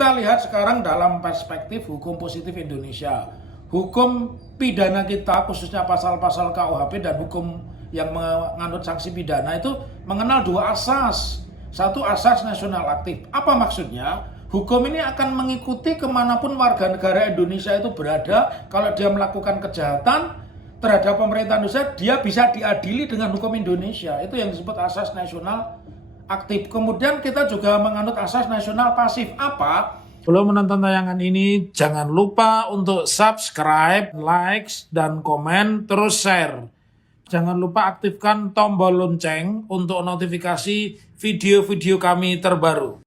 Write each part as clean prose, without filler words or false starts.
Kita lihat sekarang dalam perspektif hukum positif Indonesia. Hukum pidana kita, khususnya pasal-pasal KUHP dan hukum yang menganut sanksi pidana itu mengenal dua asas. Satu, asas nasional aktif. Apa maksudnya? Hukum ini akan mengikuti kemanapun warga negara Indonesia itu berada. Kalau dia melakukan kejahatan terhadap pemerintah Indonesia, dia bisa diadili dengan hukum Indonesia. Itu yang disebut asas nasional aktif. Kemudian kita juga menganut asas nasional pasif. Apa? Sebelum menonton tayangan ini, jangan lupa untuk subscribe, like, dan komen, terus share. Jangan lupa aktifkan tombol lonceng untuk notifikasi video-video kami terbaru.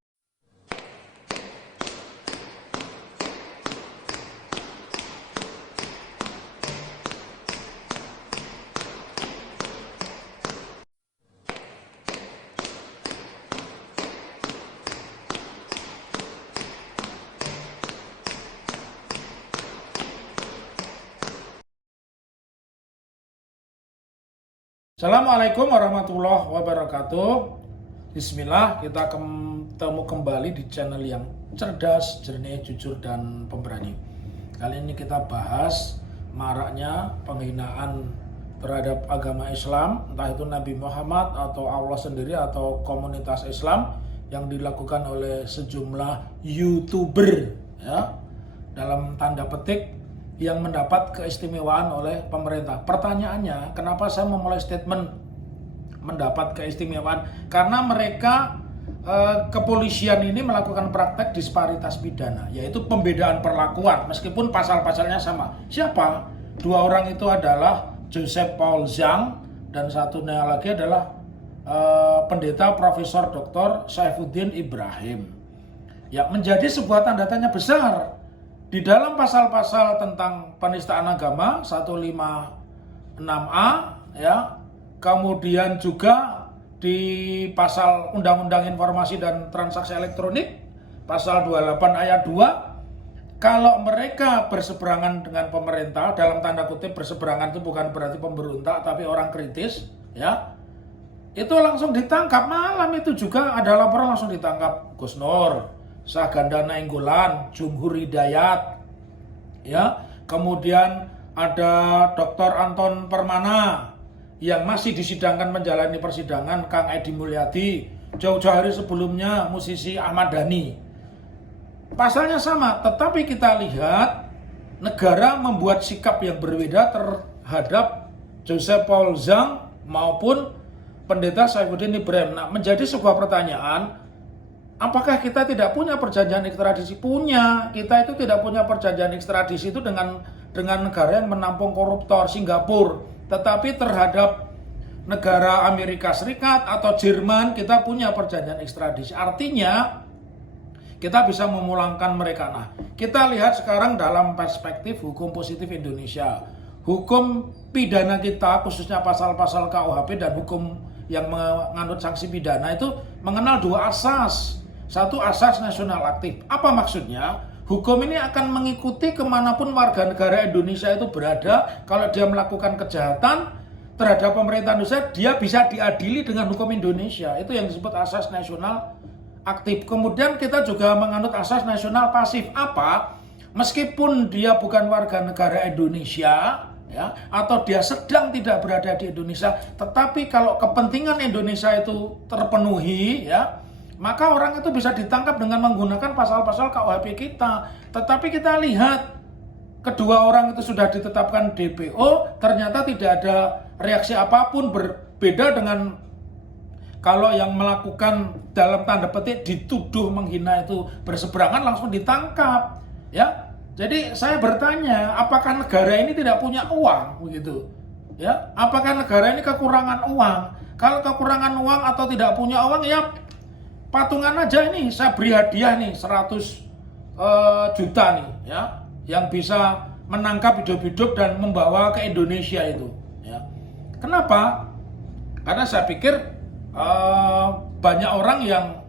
Assalamualaikum warahmatullahi wabarakatuh. Bismillah, kita ketemu kembali di channel yang cerdas, jernih, jujur, dan pemberani. Kali ini kita bahas maraknya penghinaan terhadap agama Islam, entah itu Nabi Muhammad atau Allah sendiri atau komunitas Islam yang dilakukan oleh sejumlah YouTuber, ya, dalam tanda petik, yang mendapat keistimewaan oleh pemerintah. Pertanyaannya, kenapa saya memulai statement mendapat keistimewaan? Karena mereka kepolisian ini melakukan praktek disparitas pidana, yaitu pembedaan perlakuan meskipun pasal-pasalnya sama. Siapa? Dua orang itu adalah Joseph Paul Zhang dan satunya lagi adalah pendeta Profesor Dr. Saifuddin Ibrahim. Ya, menjadi sebuah tanda tanya besar. Di dalam pasal-pasal tentang penistaan agama 156A, ya, kemudian juga di pasal Undang-Undang Informasi dan Transaksi Elektronik pasal 28 ayat 2, kalau mereka berseberangan dengan pemerintah, dalam tanda kutip berseberangan itu bukan berarti pemberontak tapi orang kritis, ya, itu langsung ditangkap. Malam itu juga ada laporan langsung ditangkap Gus Nur, Saganda Nainggolan, Jumhur Hidayat, ya, kemudian ada Dr. Anton Permana yang masih disidangkan menjalani persidangan, Kang Edi Mulyadi, jauh-jauh hari sebelumnya musisi Ahmad Dhani. Pasalnya sama, tetapi kita lihat negara membuat sikap yang berbeda terhadap Joseph Paul Zhang maupun pendeta Saifuddin Ibrahim. Nah, menjadi sebuah pertanyaan, apakah kita tidak punya perjanjian ekstradisi? Punya. Kita itu tidak punya perjanjian ekstradisi itu dengan negara yang menampung koruptor, Singapura. Tetapi terhadap negara Amerika Serikat atau Jerman kita punya perjanjian ekstradisi. Artinya kita bisa memulangkan mereka. Nah, kita lihat sekarang dalam perspektif hukum positif Indonesia. Hukum pidana kita, khususnya pasal-pasal KUHP dan hukum yang menganut sanksi pidana itu mengenal dua asas. Satu, asas nasional aktif. Apa maksudnya? Hukum ini akan mengikuti kemanapun warga negara Indonesia itu berada. Kalau dia melakukan kejahatan terhadap pemerintah Indonesia, dia bisa diadili dengan hukum Indonesia. Itu yang disebut asas nasional aktif. Kemudian kita juga menganut asas nasional pasif. Apa? Meskipun dia bukan warga negara Indonesia, ya, atau dia sedang tidak berada di Indonesia, tetapi kalau kepentingan Indonesia itu terpenuhi, ya, maka orang itu bisa ditangkap dengan menggunakan pasal-pasal KUHP kita. Tetapi kita lihat kedua orang itu sudah ditetapkan DPO, ternyata tidak ada reaksi apapun, berbeda dengan kalau yang melakukan dalam tanda petik dituduh menghina itu berseberangan langsung ditangkap, ya. Jadi saya bertanya, apakah negara ini tidak punya uang begitu? Ya, apakah negara ini kekurangan uang? Kalau kekurangan uang atau tidak punya uang, ya patungan aja ini, saya beri hadiah nih 100 juta nih, ya, yang bisa menangkap hidup-hidup dan membawa ke Indonesia itu, ya. Kenapa? Karena saya pikir banyak orang yang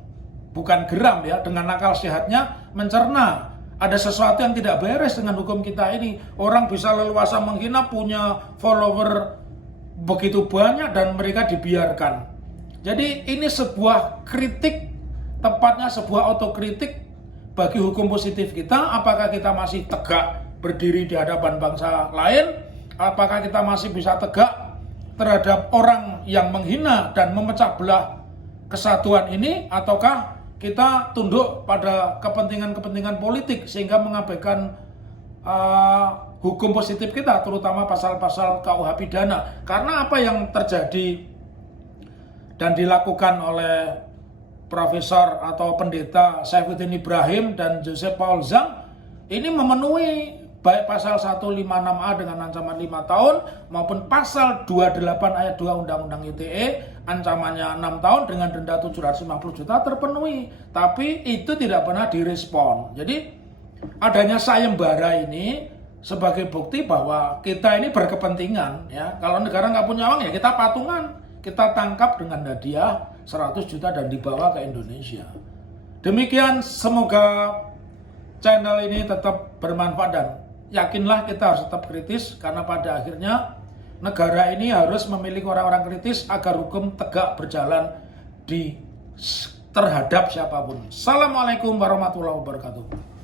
bukan geram, ya, dengan akal sehatnya mencerna ada sesuatu yang tidak beres dengan hukum kita ini. Orang bisa leluasa menghina, punya follower begitu banyak dan mereka dibiarkan. Jadi ini sebuah kritik, tepatnya sebuah otokritik bagi hukum positif kita, apakah kita masih tegak berdiri di hadapan bangsa lain, apakah kita masih bisa tegak terhadap orang yang menghina dan memecah belah kesatuan ini, ataukah kita tunduk pada kepentingan-kepentingan politik sehingga mengabaikan hukum positif kita, terutama pasal-pasal KUH pidana. Karena apa yang terjadi dan dilakukan oleh Profesor atau Pendeta Saifuddin Ibrahim dan Joseph Paul Zhang ini memenuhi baik pasal 156A dengan ancaman 5 tahun maupun pasal 28 ayat 2 Undang-Undang ITE ancamannya 6 tahun dengan denda 750 juta terpenuhi. Tapi itu tidak pernah direspon. Jadi adanya sayembara ini sebagai bukti bahwa kita ini berkepentingan, ya. Kalau negara nggak punya uang ya kita patungan, kita tangkap dengan hadiah 100 juta dan dibawa ke Indonesia. Demikian, semoga channel ini tetap bermanfaat dan yakinlah kita harus tetap kritis karena pada akhirnya negara ini harus memiliki orang-orang kritis agar hukum tegak berjalan terhadap siapapun. Assalamualaikum warahmatullahi wabarakatuh.